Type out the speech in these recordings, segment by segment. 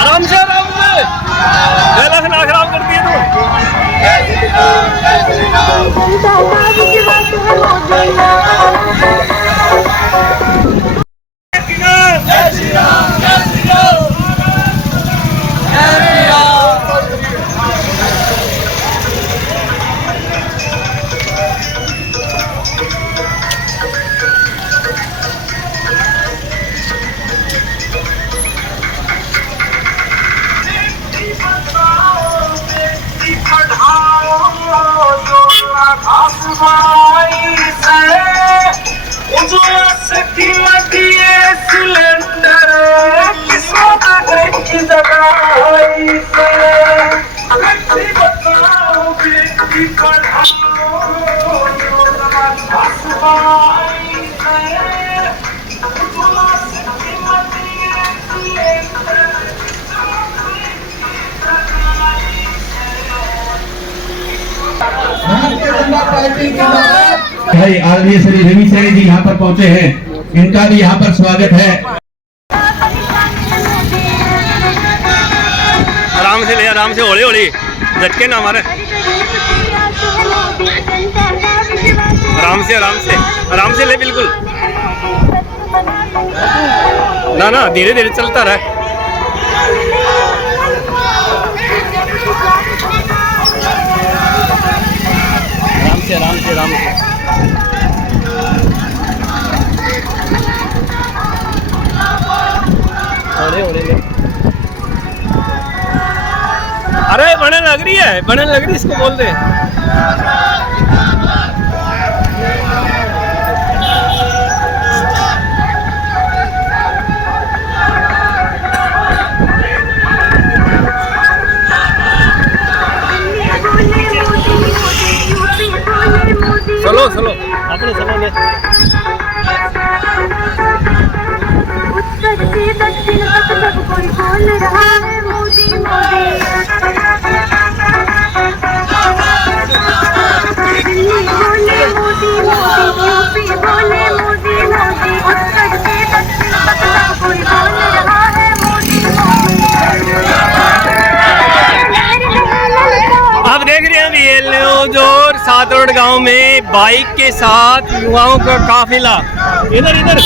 आराम से ना खराब कर दिए भाई आदरणीय श्री रवि सैनी जी यहाँ पर पहुँचे हैं, इनका भी यहाँ पर स्वागत है। आराम से ले, आराम से, हौली हौली, झटके ना मारे। आराम से आराम से आराम से ले, बिल्कुल ना ना, धीरे धीरे चलता रहे। आराम से आराम से। अरे बने लग रही है, बने लग रही, इसको बोल दे। चलो चलो अपने चलो ले। उत्तर से दक्षिण तक सब कोई बोल रहा है मोदी मोदी। दिल्ली बोले मोदी मोदी, यूपी बोले मोदी मोदी, उत्तर से दक्षिण तक सब कोई बोल रहा है मोदी मोदी। आप देख रहे हैं BLO जोर सातोड़ गांव में बाइक के साथ युवाओं का काफिला। इधर इधर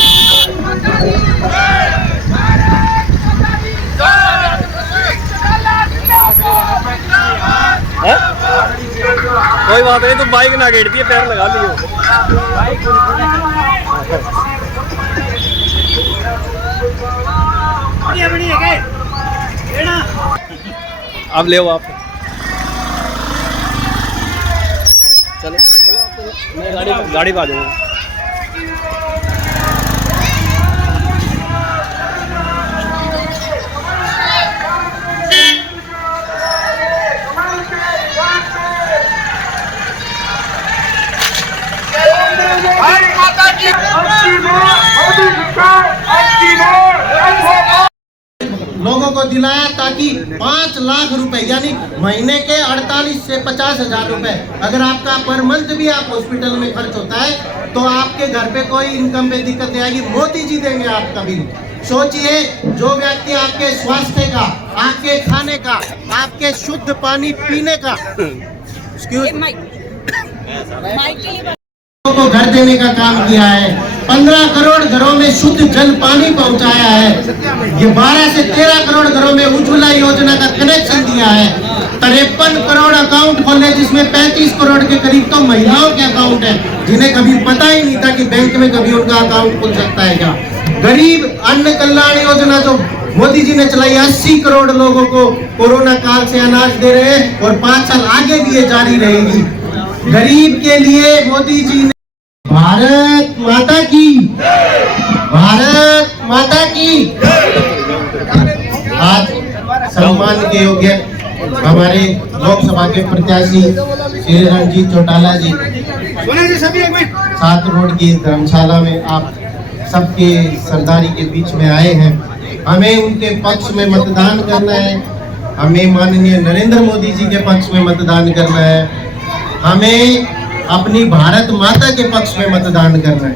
कोई बात नहीं, तुम बाइक ना गेट दिए, पैर लगा लियो। अब ले आप, चलो मैं गाड़ी पा दूंगा। लोगों को दिलाया ताकि 5 लाख रुपए यानी महीने के 48 से 50 हजार रुपए अगर आपका पर मंथ भी आप हॉस्पिटल में खर्च होता है तो आपके घर पे कोई इनकम में दिक्कत नहीं आएगी, मोदी जी देंगे आपका बिल। सोचिए, जो व्यक्ति आपके स्वास्थ्य का, आपके खाने का, आपके शुद्ध पानी पीने का को घर देने का काम किया है, 15 करोड़ घरों में शुद्ध जल पानी पहुंचाया है, ये 12 से 13 करोड़ घरों में उज्ज्वला योजना का कनेक्शन दिया है, 53 करोड़ अकाउंट खोले जिसमें 35 करोड़ के करीब तो महिलाओं के अकाउंट है जिन्हें कभी पता ही नहीं था कि बैंक में कभी उनका अकाउंट खुल सकता है क्या। गरीब अन्न कल्याण योजना जो मोदी जी ने चलाई, 80 करोड़ लोगों को कोरोना काल से अनाज दे रहे हैं और 5 साल आगे भी ये जारी रहेगी। गरीब के लिए मोदी जी ने भारत माता की, भारत माता की। आज सम्मान के योग्य हमारे लोकसभा के प्रत्याशी श्री रणजीत चौटाला जी सात रोड की धर्मशाला में आप सबके सरदारी के बीच में आए हैं। हमें उनके पक्ष में मतदान करना है, हमें माननीय नरेंद्र मोदी जी के पक्ष में मतदान करना है, हमें अपनी भारत माता के पक्ष में मतदान करना है।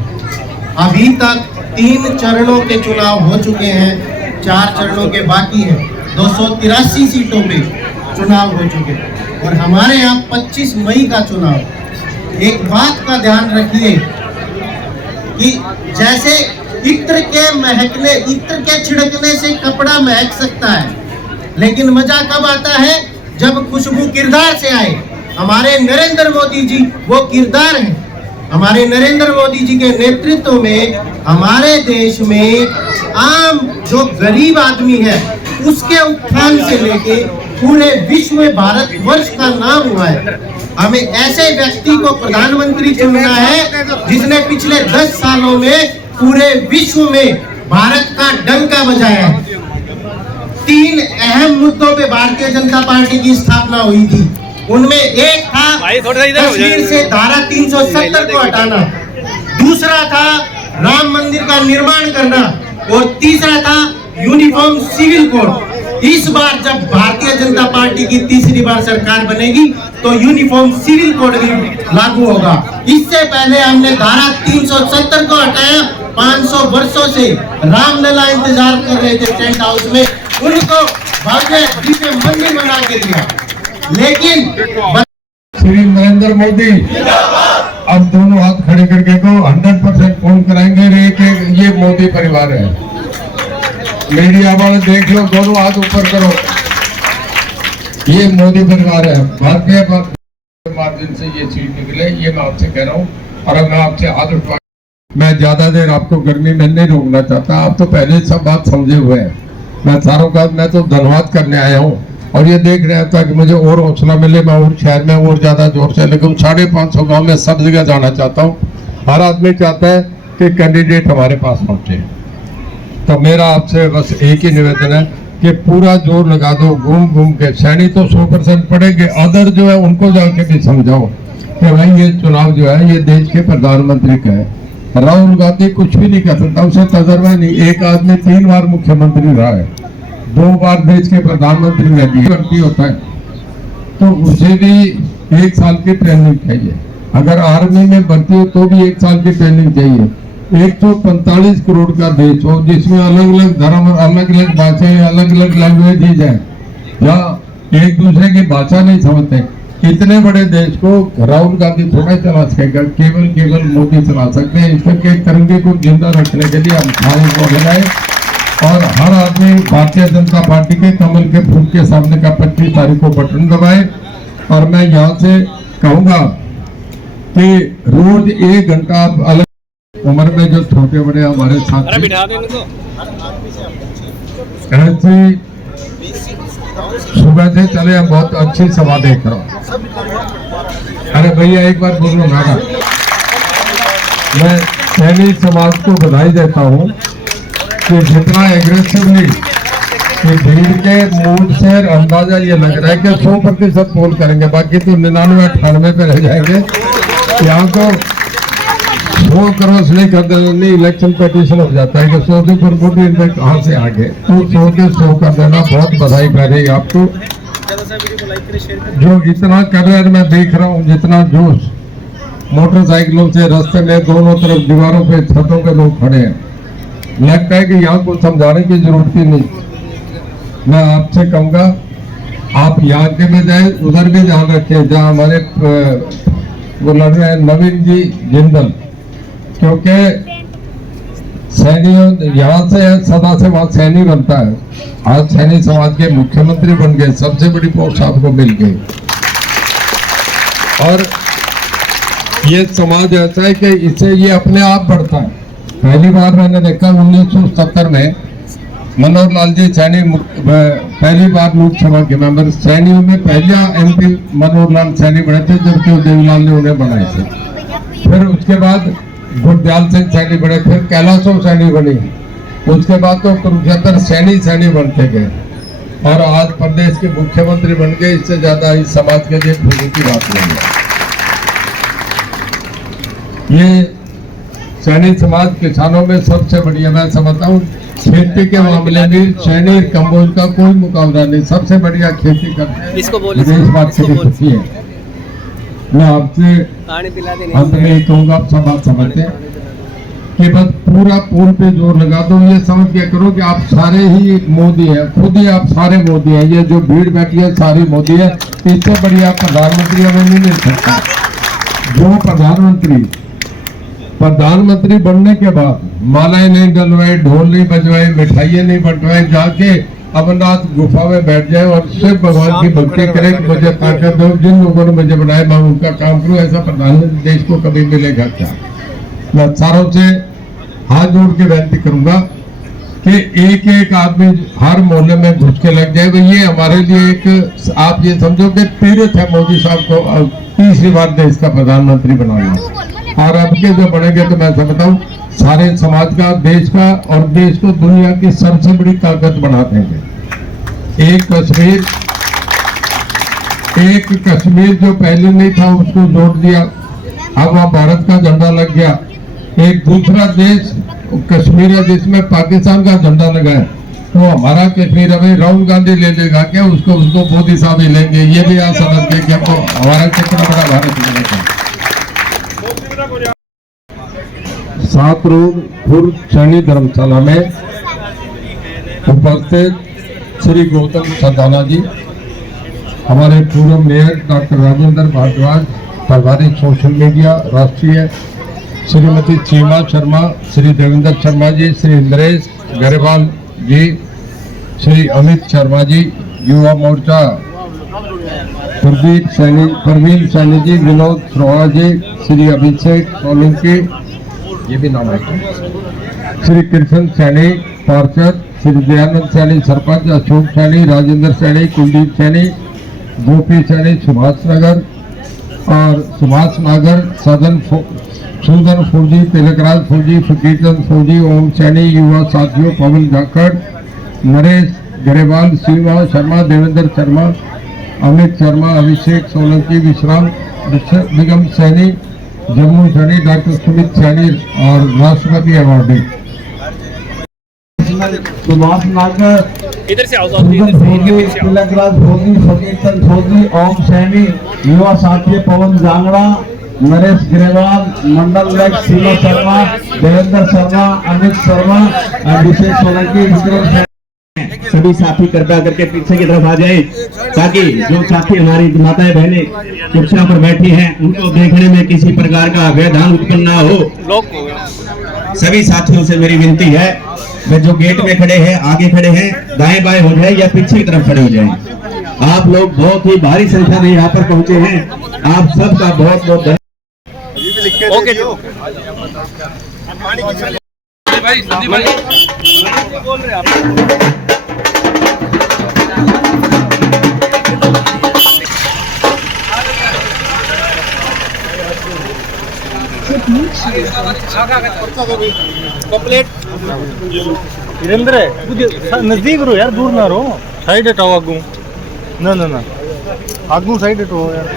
अभी तक 3 चरणों के चुनाव हो चुके हैं 4 चरणों के बाकी है। 283 सीटों पे चुनाव हो चुके और हमारे यहाँ 25 मई का चुनाव। एक बात का ध्यान रखिए कि जैसे इत्र के छिड़कने से कपड़ा महक सकता है, लेकिन मजा कब आता है? जब खुशबू किरदार से आए। हमारे नरेंद्र मोदी जी वो किरदार हैं। हमारे नरेंद्र मोदी जी के नेतृत्व में हमारे देश में आम जो गरीब आदमी है उसके उत्थान से लेके पूरे विश्व में भारत वर्ष का नाम हुआ है। हमें ऐसे व्यक्ति को प्रधानमंत्री चुनना है जिसने पिछले 10 सालों में पूरे विश्व में भारत का डंका बजाया है। 3 अहम मुद्दों पे भारतीय जनता पार्टी की स्थापना हुई थी। उनमें एक था कश्मीर से धारा 370 को हटाना, दूसरा था राम मंदिर का निर्माण करना और तीसरा था यूनिफॉर्म सिविल कोड। इस बार जब भारतीय जनता पार्टी की तीसरी बार सरकार बनेगी तो यूनिफॉर्म सिविल कोड भी लागू होगा। इससे पहले हमने धारा 370 को हटाया। 500 वर्षों से रामलला इंतजार कर रहे थे टेंट हाउस में, उनको भव्य दिव्य मंदिर बना के दिया। लेकिन श्री नरेंद्र मोदी अब दोनों हाथ खड़े करके को 100% फोन कराएंगे कि ये मोदी परिवार है। मीडिया वाले देख लो, दोनों हाथ ऊपर करो, ये मोदी परिवार है। भारतीय मार्जिन से ये सीट निकले, ये मैं आपसे कह रहा हूँ। और अब मैं आपसे हाथ उठवा, मैं ज्यादा देर आपको गर्मी में नहीं रोकना चाहता। आप तो पहले सब बात समझे हुए हैं। मैं सारों का मैं तो धन्यवाद करने आया हूँ और ये देख रहा था कि मुझे और हौसला मिले, मैं और शहर में और ज्यादा जोर से, लेकिन 550 गाँव में सब जगह जाना चाहता हूँ। हर आदमी चाहता है कि कैंडिडेट हमारे पास पहुंचे। तो मेरा आपसे बस एक ही निवेदन है कि पूरा जोर लगा दो, घूम घूम के। सैनी तो 100% पड़ेंगे, अदर जो है उनको जाके भी समझाओ कि भाई ये चुनाव जो है ये देश के प्रधानमंत्री का है। राहुल गांधी कुछ भी नहीं कर सकता, उसे तजर्बा नहीं। एक आदमी 3 बार मुख्यमंत्री रहा है, 2 बार देश के प्रधानमंत्री में भी भर्ती होता है, तो उसे भी 1 साल की ट्रेनिंग चाहिए। अगर आर्मी में भर्ती हो तो भी 1 साल की ट्रेनिंग चाहिए। 145 करोड़ का देश हो जिसमें अलग अलग धर्म, अलग अलग भाषाएं, अलग अलग लैंग्वेज है, जहाँ एक दूसरे की भाषा नहीं समझते, इतने बड़े देश को राहुल गांधी थोड़ा चला सकेगा, केवल मोदी चला सकते हैं। इसके तिरंगे को जिंदा रखने के लिए हम सारे को लगाए और हर आदमी भारतीय जनता पार्टी के कमल के फूल के सामने का 25 तारीख को बटन दबाए। और मैं यहाँ से कहूँगा कि रोज 1 घंटा अलग उम्र में जो छोटे बड़े हमारे साथी ऐसे सुबह से चले, हम बहुत अच्छी सभा देख रहा हूँ। अरे भैया एक बार बोलो ना, मैं सैनिक समाज को बधाई देता हूँ कि जितना एग्रेसिवली भीड़ के मूड से अंदाजा ये लग रहा है कि 100% पोल करेंगे, बाकी तो 99-98 पे रह जाएंगे। यहाँ तो 100 क्रॉस नहीं कर देना, नहीं इलेक्शन पटिशन हो जाता है कि 100 से ऊपर वोट इनमें कहाँ से आ गए, तो 100 के 100 कर देना। बहुत बधाई करेगी आपको जो इतना कर रहे हैं। मैं देख रहा हूँ जितना जोश मोटरसाइकिलों से रास्ते में दोनों तरफ दीवारों पे छतों पे लोग खड़े हैं, लगता है कि यहाँ को समझाने की जरूरत ही नहीं। मैं आपसे कहूँगा आप यहाँ के बजाय उधर भी ध्यान रखें जहाँ हमारे वो लड़ रहे हैं नवीन जी जिंदल, क्योंकि सैनी यहाँ से सदा से वहां सैनी बनता है। आज सैनी समाज के मुख्यमंत्री बन गए, सबसे बड़ी पोस्ट आपको मिल गई। और ये समाज ऐसा है कि इससे ये अपने आप बढ़ता है। पहली बार मैंने देखा 1970 में मनोहर लाल जी सैनी पहली बार लोकसभा के मेंबर, सैनियों में पहला MP मनोहर लाल सैनी बने थे, जबकि देवीलाल ने उन्हें बनाए थे। फिर उसके बाद गुरदयाल सिंह सैनी बने, फिर कैलाशो सैनी बनी, उसके बाद तो कुरुक्षेत्र सैनी बनते गए और आज प्रदेश के मुख्यमंत्री बन गए। इससे ज्यादा इस समाज के लिए खुशी की बात नहीं है। ये सैनी समाज किसानों में सबसे बढ़िया मैं समझता हूँ। खेती के मामले में सैनी कंबोज का कोई मुकाबला नहीं, सबसे बढ़िया खेती करते हैं, देश बात के लिए खुशी है। मैं आपसे अंत में कहूँगा, आप सब बात समझते हैं कि बस पूरा पुल पे जोर लगा दो। ये समझ के करो कि आप सारे ही मोदी हैं, खुद ही आप सारे मोदी हैं। ये जो भीड़ बैठी है सारी मोदी है। इससे बढ़िया प्रधानमंत्री हमें नहीं मिल सकता। जो प्रधानमंत्री बनने के बाद मालाएं नहीं डलवाए, ढोल नहीं बजवाए, मिठाइयाँ नहीं बंटवाए, जाके अमरनाथ गुफा में बैठ जाए और सिर्फ भगवान की भक्ति करें कि मुझे ताकत दो, जिन लोगों ने मुझे बनाया मैं उनका काम करूं। ऐसा प्रधानमंत्री देश को कभी मिलेगा क्या? मैं सारों से हाथ जोड़ के विनती करूंगा कि एक एक आदमी हर मोहल्ले में घुस के लग जाए। तो ये हमारे लिए एक, आप ये समझो कि तीर्थ है मोदी साहब को तीसरी बार देश का प्रधानमंत्री बनाना। और अब के जो बनेंगे तो मैं समझता हूँ सारे समाज का, देश का और देश को दुनिया की सबसे बड़ी ताकत बना देंगे। एक कश्मीर जो पहले नहीं था उसको जोड़ दिया, अब वहाँ भारत का झंडा लग गया। एक दूसरा देश कश्मीर है जिसमें पाकिस्तान का झंडा लगा है, तो हमारा कश्मीर अभी राहुल गांधी ले लेगा क्या? उसको मोदी साहब ही लेंगे। ये भी आप समझ गए कि हमको हमारा कितना बड़ा भारत मिलेगा। 7 रोड खुर्द शनि धर्मशाला में उपस्थित श्री गौतम सदाना जी, हमारे पूर्व मेयर डॉक्टर राजेंद्र भारद्वाज, प्रभारी सोशल मीडिया राष्ट्रीय, श्रीमती सीमा शर्मा, श्री देवेंद्र शर्मा जी, श्री इंद्रेश गरेवाल जी, श्री अमित शर्मा जी, युवा मोर्चा परवीन सैनी जी, विनोद श्रोवा जी, श्री अभिषेक सोलंकी, ये भी नाम है, श्री कृष्ण सैनी पार्षद, श्री दयानंद सैनी सरपंच, अशोक सैनी, राजेंद्र सैनी, कुलदीप सैनी, गोपी सैनी सुभाष नगर और सुभाष नागर, सूदन फौजी, तिलकराज फौजी, फकीरचंद फौजी, ओम सैनी, युवा साथियों पवन जाखड़, नरेश गरेवाल, सीमा शर्मा, देवेंद्र शर्मा, अमित शर्मा, अभिषेक सोलंकी, विश्राम निगम सैनी, जम्मू सैनी, डॉक्टर सुमित सैनी और राष्ट्रपति अवार्डी सुभाष नागर, इधर से आओ, तिलकराज फौजी, फकीरचंद फौजी, ओम सैनी, युवा साथी पवन जांगड़ा, नरेश ग्रेवाल, मंडल लेग, सीमा शर्मा, देवेंद्र शर्मा, अमित शर्मा, अभिषेक सोलंकी, विक्रम। सभी साथी कृपया करके पीछे की तरफ आ जाए ताकि जो साथी हमारी माताएं बहनें कुर्सियों पर बैठी हैं उनको देखने में किसी प्रकार का व्यवधान उत्पन्न ना हो। सभी साथियों से मेरी विनती है, वे जो गेट में खड़े हैं, आगे खड़े हैं, दाएं बाएं हो जाए या पीछे की तरफ खड़े हो जाए। आप लोग बहुत ही भारी संख्या में यहाँ पर पहुंचे हैं, आप सबका बहुत बहुत धन्यवाद। ओके जो भाई संदीप भाई बोल रहे आप। कंप्लीट वीरेंद्र नजदीक रो यार, दूर ना रो, साइड हटाओ आगू, ना ना ना आगू साइड हटाओ यार।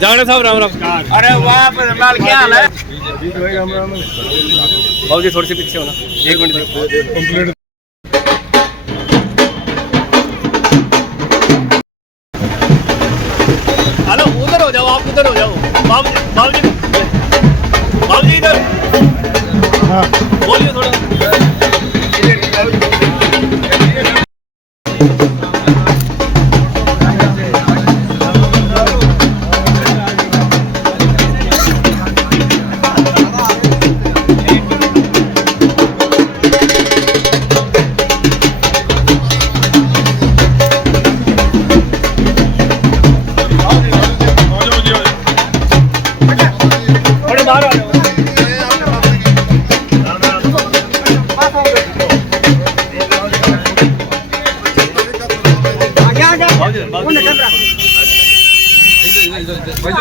जाने साहब राम राम। अरे वाह लाल क्या हाल है? बाबू जी थोड़ी सी पीछे होना, 1 मिनट। हेलो उधर हो जाओ, आप उधर हो जाओ। बाबू जी इधर बोलिए थोड़ा।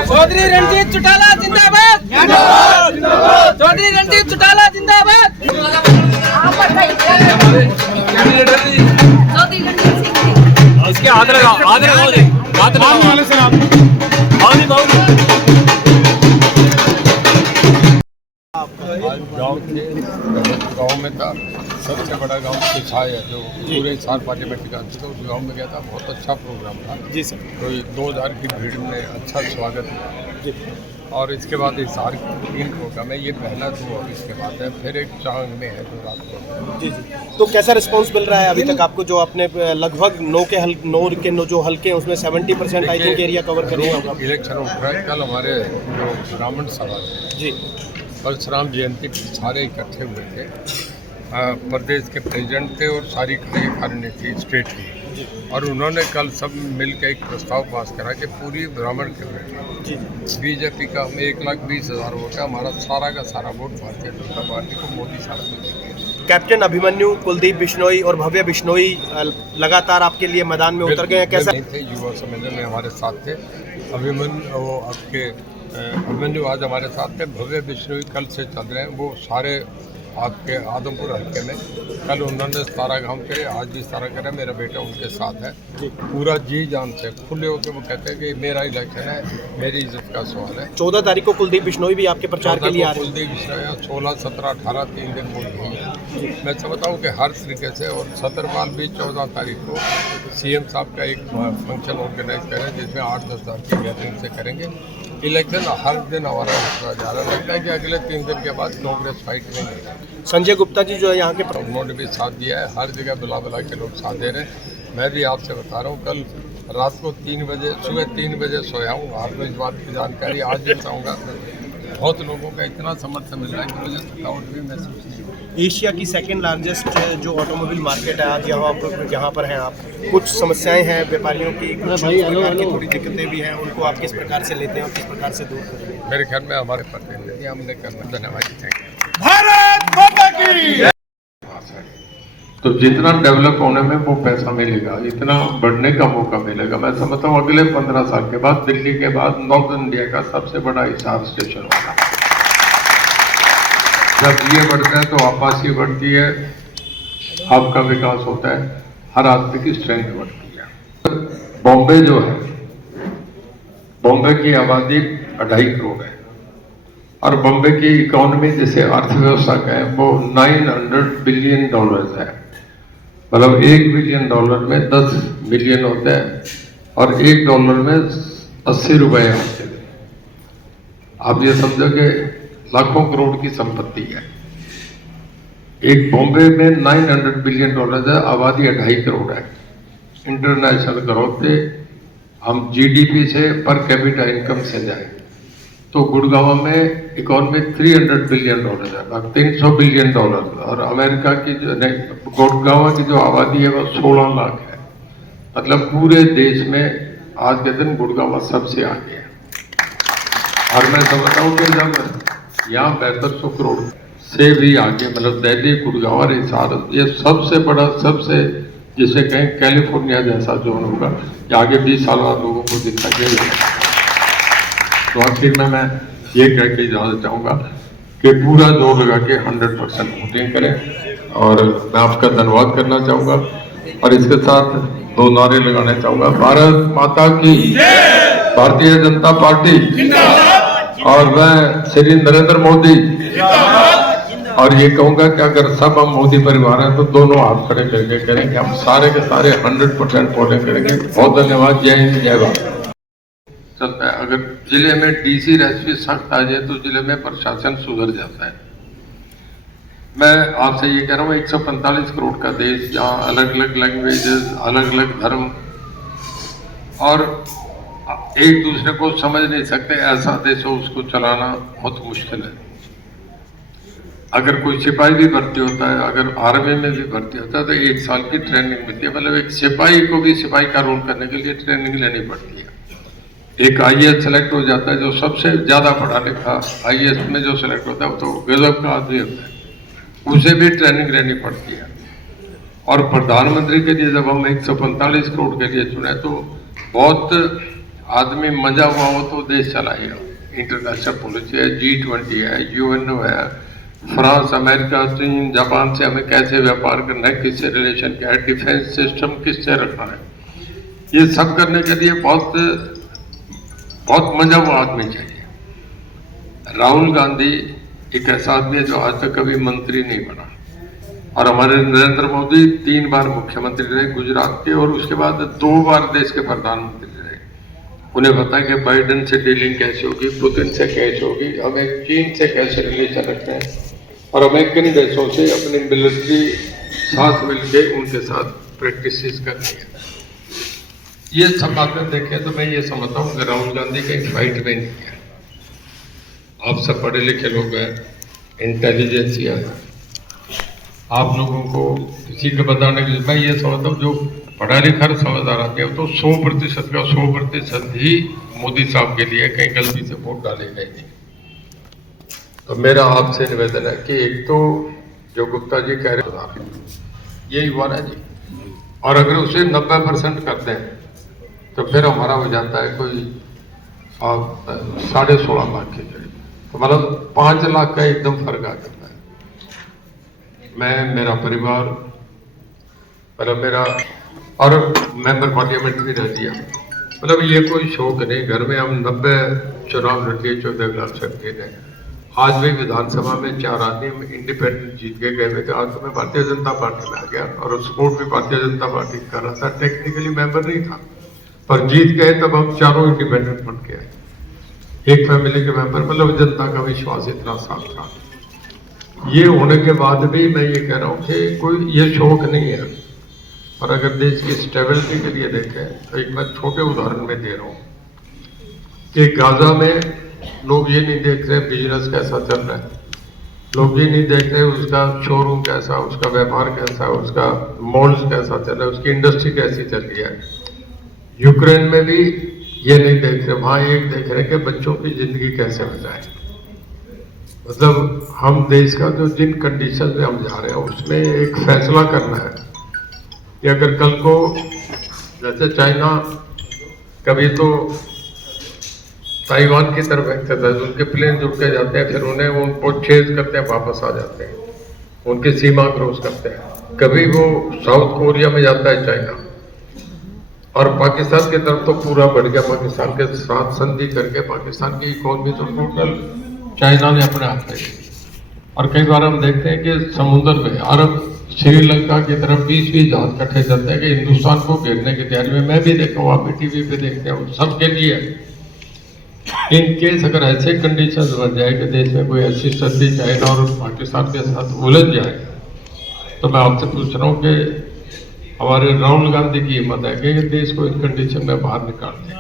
चौधरी रणजीत चौटाला जिंदाबाद, चौधरी रणजीत चौटाला जिंदाबाद। इसके हाथ लगाओ, हाथ लगाओ, हाथ लगाओ। गांव में था सबसे बड़ा गांव अच्छा है जो पूरे हिसार पार्लियामेंट का तो उस गाँव में गया था, बहुत अच्छा प्रोग्राम था जी सर। तो 2000 की भीड़ में अच्छा स्वागत हुआ जी और इसके बाद हिसार 3 प्रोग्राम है, ये पहला तो अब इसके बाद है, फिर एक चांग में है जो रात को। जी जी। तो कैसा रिस्पांस मिल रहा है अभी तक आपको, जो आपने लगभग 9 जो हल्के हैं उसमें 70% आई थिंक एरिया कवर कर लिया होगा? इलेक्शन उठ रहा है, कल हमारे जो ब्राह्मण सभा थे जी परशुराम जयंती सारे इकट्ठे हुए थे, प्रदेश के प्रेसिडेंट थे और सारी कार्यकारिणी थी स्टेट की, और उन्होंने कल सब मिल के एक प्रस्ताव पास करा कि पूरी ब्राह्मण कम्युनिटी बीजेपी का 1,20,000 वोट है, हमारा सारा का सारा वोट भारतीय जनता पार्टी को मोदी साहब को देंगे। कैप्टन अभिमन्यु, कुलदीप बिश्नोई और भव्य बिश्नोई लगातार आपके लिए मैदान में उतर गए हैं, कैसा? नहीं थे, युवा सम्मेलन में हमारे साथ थे, अभिमन्यु वो आपके अभिमन्यु आज हमारे साथ थे, भव्य बिश्नोई कल से चल रहे हैं, वो सारे आपके आदमपुर हल्के में कल उन्होंने 17 काम करे, आज भी 17 करे, मेरा बेटा उनके साथ है, पूरा जी जान से खुले होकर वो कहते हैं कि मेरा इलेक्शन है, मेरी इज्जत का सवाल है। 14 तारीख को कुलदीप बिश्नोई भी आपके प्रचार के लिए आ रहे हैं? कुलदीप बिश्नोई 16, 17, 18 3 दिन बोल रही है। मैं समझता हूँ कि हर तरीके से, और सतरपाल भी 14 तारीख को CM साहब का एक फंक्शन ऑर्गेनाइज करें जिसमें 8-10 हज़ार की गैदरिंग से करेंगे। इलेक्शन हर दिन हमारा होता जा रहा, लगता है कि अगले 3 दिन के बाद कांग्रेस फाइट नहीं। संजय गुप्ता जी जो है यहाँ के, उन्होंने भी साथ दिया है, हर जगह बुला के लोग साथ दे रहे हैं। मैं भी आपसे बता रहा हूँ, कल रात को 3 बजे सुबह 3 बजे सोया हूँ, आपको इस बात की जानकारी आज भी बताऊँगा। बहुत लोगों का इतना समर्थन मिल रहा है कि मुझे थकावट भी महसूस नहीं होती। एशिया की सेकंड लार्जेस्ट जो ऑटोमोबाइल मार्केट है आज यहाँ पर हैं आप, कुछ समस्याएं हैं व्यापारियों की, कुछ प्रकार की थोड़ी दिक्कतें भी हैं, उनको आप किस प्रकार से लेते हैं और किस प्रकार से दूर करेंगे? मेरे ख्याल में हमारे प्रतिनिधि हमने करना, धन्यवाद, थैंक यू। तो जितना डेवलप होने में वो पैसा मिलेगा, इतना बढ़ने का मौका मिलेगा। मैं समझता हूँ अगले 15 साल के बाद दिल्ली के बाद नॉर्थ इंडिया का सबसे बड़ा हिसार स्टेशन होगा। जब ये बढ़ता है तो आबादी बढ़ती है, आपका विकास होता है, हर आदमी की स्ट्रेंथ बढ़ती है। बॉम्बे जो है, बॉम्बे की आबादी 2.5 करोड़ है और बॉम्बे की इकोनॉमी जिसे अर्थव्यवस्था कहें वो $900 बिलियन है। मतलब $1 बिलियन में 10 मिलियन होते हैं और $1 में 80 रुपए आते हैं। आप ये समझो कि लाखों करोड़ की संपत्ति है। एक बॉम्बे में $900 बिलियन है, आबादी 2.5 करोड़ है। इंटरनेशनल ग्रोथ से हम GDP से पर कैपिटा इनकम से जाए तो गुड़गांव में इकोनॉमी $300 बिलियन है, 300 बिलियन और अमेरिका की जो गुड़गांव की जो आबादी है वो 16 लाख है। मतलब पूरे देश में आज के दिन गुड़गांव सबसे आगे है। और मैं समझता हूँ कि जब यहाँ 7200 करोड़ से भी आगे, मतलब दिल्ली, गुड़गांव और हिसार, ये सबसे बड़ा, सबसे जिसे कहें कैलिफोर्निया जैसा जोन होगा, ये आगे 20 साल बाद लोगों को दिखाई देगा। तो आखिर में मैं ये कह के इजाजत चाहूँगा कि पूरा जोर लगा के 100% वोटिंग करें और मैं आपका धन्यवाद करना चाहूँगा और इसके साथ 2 नारे लगाने चाहूँगा। भारत माता की, भारतीय जनता पार्टी और मैं श्री नरेंद्र मोदी। और ये कहूँगा कि अगर सब हम मोदी परिवार हैं तो दोनों हाथ खड़े करके करेंगे, हम सारे के सारे 100% वोटिंग करेंगे। बहुत धन्यवाद, जय हिंद, जय भारत। चलता है, अगर जिले में DC रेसिपी सख्त आ जाए तो जिले में प्रशासन सुधर जाता है। मैं आपसे ये कह रहा हूँ 145 करोड़ का देश, जहाँ अलग अलग लैंग्वेजेस, अलग अलग धर्म और एक दूसरे को समझ नहीं सकते, ऐसा देश हो, उसको चलाना बहुत मुश्किल है। अगर कोई सिपाही भी भर्ती होता है, अगर आर्मी में भी भर्ती होता है तो 1 साल की ट्रेनिंग मिलती है। मतलब एक सिपाही को भी सिपाही का रोल करने के लिए ट्रेनिंग लेनी पड़ती है। एक IAS सेलेक्ट हो जाता है, जो सबसे ज़्यादा पढ़ा लिखा IAS में जो सेलेक्ट होता है वो तो गजब का आदमी होता है, उसे भी ट्रेनिंग लेनी पड़ती है। और प्रधानमंत्री के लिए जब हम 145 करोड़ के लिए चुने तो बहुत आदमी मजा हुआ हो तो देश चलाएगा। इंटरनेशनल पॉलिसी है, G20 है, UNO है, फ्रांस, अमेरिका, चीन, जापान से हमें कैसे व्यापार करना है, किससे रिलेशन क्या है, डिफेंस सिस्टम किससे रखना है, ये सब करने के लिए बहुत मजा हुआ आदमी चाहिए। राहुल गांधी एक ऐसा आदमी है जो आज तक कभी मंत्री नहीं बना, और हमारे नरेंद्र मोदी 3 बार मुख्यमंत्री रहे गुजरात के, और उसके बाद 2 बार देश के प्रधानमंत्री रहे। उन्हें पता है कि बाइडेन से डीलिंग कैसे होगी, पुतिन से कैसे होगी, हमें चीन से कैसे रिलेशन रखना है, और हमें किन देशों से अपनी मिलिट्री साथ मिलकर उनके साथ प्रैक्टिस करनी है। ये सब बातें देखें तो मैं ये समझता हूँ कि राहुल गांधी कहीं फाइट में नहीं है। आप सब पढ़े लिखे लोग हैं, इंटेलिजेंसिया है, आप लोगों को किसी को बताने के लिए मैं ये समझता हूँ जो पढ़ा लिखा समझदार आते हैं तो 100% का 100% ही मोदी साहब के लिए कहीं गलती से वोट डालेगा ही नहीं। तो मेरा आपसे निवेदन है कि एक तो जो गुप्ता जी कह रहे हैं यही हुआ ना जी, और अगर उसे 90% करते हैं तो फिर हमारा हो जाता है कोई 16.5 लाख के करीब, तो मतलब 5 लाख का एकदम फर्क आ जाता है। मैं, मेरा परिवार, मतलब मेरा, और मेंबर पार्लियामेंट भी रह दिया, मतलब ये कोई शौक नहीं। घर में हम 90 चुनाव लड़के 14 लाख सकते हैं। आज भी विधानसभा में 4 आदमी इंडिपेंडेंट जीत के गए हुए थे। आज तो मैं भारतीय जनता पार्टी में आ गया और सपोर्ट भी भारतीय जनता पार्टी कर रहा था, टेक्निकली मेंबर नहीं था, पर जीत गए तब हम चारों इंडिपेंडेंट बन के आए, एक फैमिली के मेंबर। मतलब जनता का विश्वास इतना साफ था। ये होने के बाद भी मैं ये कह रहा हूँ कि कोई ये शौक नहीं है, और अगर देश की स्टेबिलिटी के लिए देखें तो एक मैं छोटे उदाहरण में दे रहा हूँ कि गाजा में लोग ये नहीं देख रहे बिजनेस कैसा चल रहा है, लोग ये नहीं देख रहे उसका शोरूम कैसा, उसका व्यापार कैसा, उसका मॉल्स कैसा चल रहा है, उसकी इंडस्ट्री कैसी चल रही है। यूक्रेन में भी ये नहीं देख रहे, वहाँ एक देख रहे कि बच्चों की जिंदगी कैसे बचाए। मतलब हम देश का जो जिन कंडीशन में हम जा रहे हैं उसमें एक फैसला करना है कि अगर कल को जैसे चाइना कभी तो ताइवान की तरफ एक्सरसाइज, उनके प्लेन जुड़ के जाते हैं, फिर उन्हें उनको चेज करते हैं, वापस आ जाते हैं, उनकी सीमा क्रॉस करते हैं। कभी वो साउथ कोरिया में जाता है चाइना, और पाकिस्तान की तरफ तो पूरा बढ़ गया, पाकिस्तान के साथ संधि करके पाकिस्तान की इकोनॉमी तो टोटल चाइना ने अपने हाथ में ली। और कई बार हम देखते हैं कि समुद्र में अरब श्रीलंका की तरफ 20-20 जहाज इकट्ठे चलते हैं कि हिंदुस्तान को घेरने की तैयारी में। मैं भी देखा हूँ, आप भी टीवी पे देखते हैं, सबके लिए इन केस अगर ऐसे कंडीशन बन जाए कि देश में कोई ऐसी स्थिति चाइना और पाकिस्तान के साथ उलझ जाए, तो मैं आपसे पूछ रहा हूँ कि हमारे राहुल गांधी की हिम्मत है कि देश को इस कंडीशन में बाहर निकाल दें।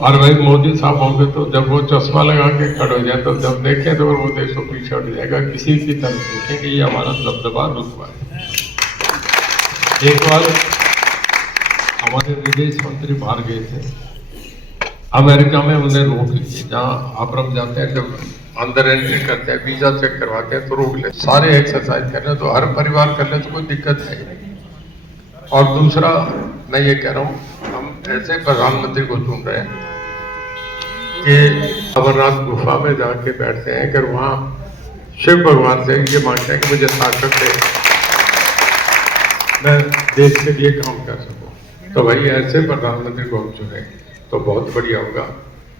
और भाई मोदी साहब होंगे तो जब वो चश्मा लगा के खड़े हो जाए तो जब देखें तो वो देश को पीछे हट जाएगा, किसी की तरफ देखें कि ये हमारा दबदबा रुतबा है। एक बार हमारे विदेश मंत्री बाहर गए थे अमेरिका में, उन्हें रोक लीजिए, जहाँ आब्रम जाते हैं जब अंदर एंट्री करते हैं वीजा चेक करवाते हैं तो रोक ले, सारे एक्सरसाइज कर रहे हैं, तो हर परिवार कर ले तो कोई दिक्कत है नहीं। और दूसरा मैं ये कह रहा हूँ, हम ऐसे प्रधानमंत्री को चुन रहे हैं कि अमरनाथ गुफा में जाके बैठते हैं, अगर वहाँ शिव भगवान से ये मांगते हैं कि मुझे ताकत दे, मैं देश के लिए काम कर सकूँ, तो भाई ऐसे प्रधानमंत्री को हम चुने तो बहुत बढ़िया होगा।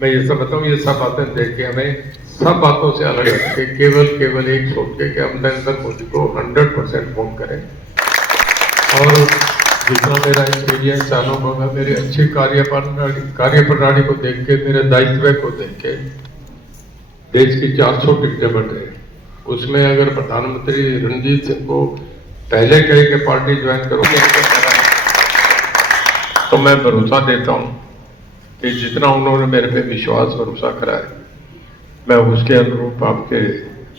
मैं ये समझता हूँ, ये सब बातें देख के हमें सब बातों से अलग है कि केवल एक सोच के कि हम नरेंद्र मोदी को 100% वोट करें। और जितना मेरा एक्सपीरियंस चालू होगा, मेरे अच्छी कार्यप्रणाली को देख के, मेरे दायित्व को देख के, देश की 400 टिकटें बढ़ रही, उसमें अगर प्रधानमंत्री रणजीत सिंह को पहले कहे कि पार्टी ज्वाइन करोगे तो मैं भरोसा देता हूँ कि जितना उन्होंने मेरे पे विश्वास भरोसा करा है, मैं उसके अनुरूप आपके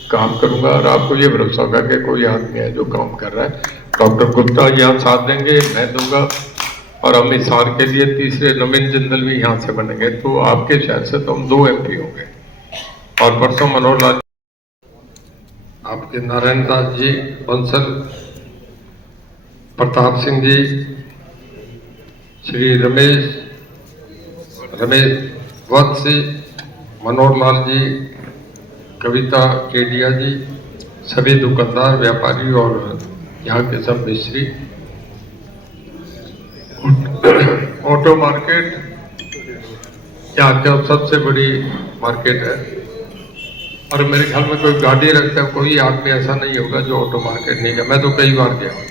काम करूंगा। और आपको ये भरोसा होगा कि कोई आदमी है जो काम कर रहा है। डॉक्टर गुप्ता यहाँ साथ देंगे, मैं दूंगा, और हम हिसार के लिए तीसरे नवीन जिंदल भी यहाँ से बनेंगे, तो आपके शहर से तो हम 2 MP होंगे। और परसों मनोहर लाल, आपके नारायण दास जी, बंसल प्रताप सिंह जी, श्री रमेश वत्स, मनोहर लाल जी, कविता केडिया जी, सभी दुकानदार, व्यापारी और यहाँ के सब मिस्त्री। ऑटो मार्केट यहाँ का सबसे बड़ी मार्केट है, और मेरे ख्याल में कोई गाड़ी रखता है, कोई आदमी ऐसा नहीं होगा जो ऑटो मार्केट नहीं गया। मैं तो कई बार गया हूँ,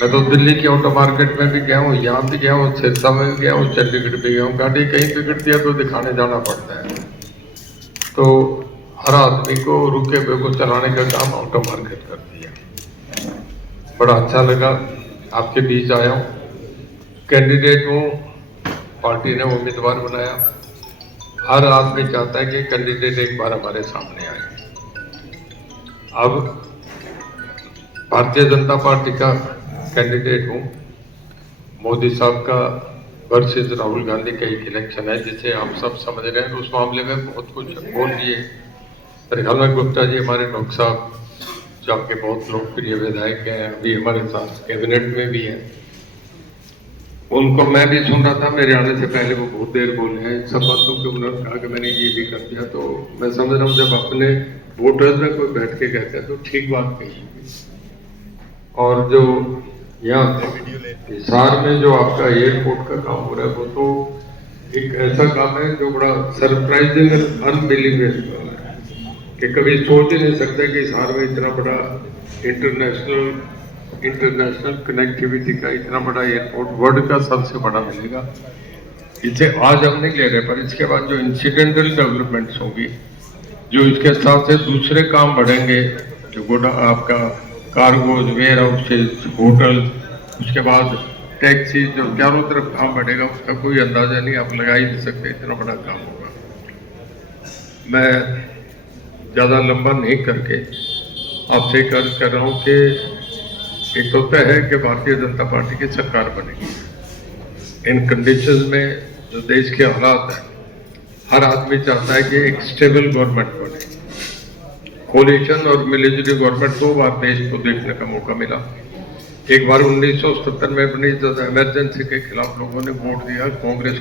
मैं तो दिल्ली के ऑटो मार्केट में भी गया हूँ, यहाँ भी गया हूँ, सिरसा में भी गया हूँ, चंडीगढ़ भी गया हूँ। गाड़ी कहीं बिगड़ती है तो दिखाने जाना पड़ता है। तो हर आदमी को रुके हुए को चलाने का काम ऑटो मार्केट करती है। बड़ा अच्छा लगा, आपके बीच आया हूँ, कैंडिडेट हूँ, पार्टी ने उम्मीदवार बनाया। हर आदमी चाहता है कि कैंडिडेट एक बार हमारे सामने आए। अब भारतीय जनता पार्टी का कैंडिडेट हूँ, मोदी साहब का वर्सेस राहुल गांधी का एक इलेक्शन है, जिसे आप सब समझ रहे हैं। उस मामले में बहुत कुछ बोल दिए। मेरे ख्याल में गुप्ता जी हमारे डॉक्टर साहब, जो आपके बहुत लोकप्रिय विधायक हैं, अभी हमारे साथ कैबिनेट में भी हैं, उनको मैं भी सुन रहा था। मेरे आने से पहले वो बहुत देर बोले हैं। सब बातों के उन्होंने कहा कि मैंने ये भी कर दिया। तो मैं समझ रहा हूँ जब अपने वोटर्स में कोई बैठ के कहते हैं तो ठीक बात कही। और जो यहाँ हिसार में जो आपका एयरपोर्ट का काम हो रहा है, वो तो एक ऐसा काम है जो बड़ा सरप्राइजिंग और अनबिलीवेबल है कि कभी सोच ही नहीं सकते कि हिसार में इतना बड़ा इंटरनेशनल कनेक्टिविटी का इतना बड़ा एयरपोर्ट वर्ल्ड का सबसे बड़ा मिलेगा। इसे आज हम नहीं ले रहे, पर इसके बाद जो इंसिडेंटल डेवलपमेंट्स होंगी, जो इसके साथ से दूसरे काम बढ़ेंगे, जो गोडा आपका कार्गोज, वेयर हाउसेज, होटल, उसके बाद टैक्सी, जो चारों तरफ काम बढ़ेगा, उसका कोई अंदाजा नहीं, आप लगा ही नहीं सकते इतना बड़ा काम होगा। मैं ज़्यादा लंबा नहीं करके आपसे एक अर्ज कर रहा हूँ कि एक तो तय है कि भारतीय जनता पार्टी की सरकार बनेगी। इन कंडीशंस में जो देश के हालात हैं, हर आदमी चाहता है कि एक स्टेबल गवर्नमेंट बने। कोलिशन और मिलिट्री गवर्नमेंट 2 बार देश को देखने का मौका मिला। एक बार 1970 में बनी, जब इमरजेंसी के खिलाफ लोगों ने वोट दिया, कांग्रेस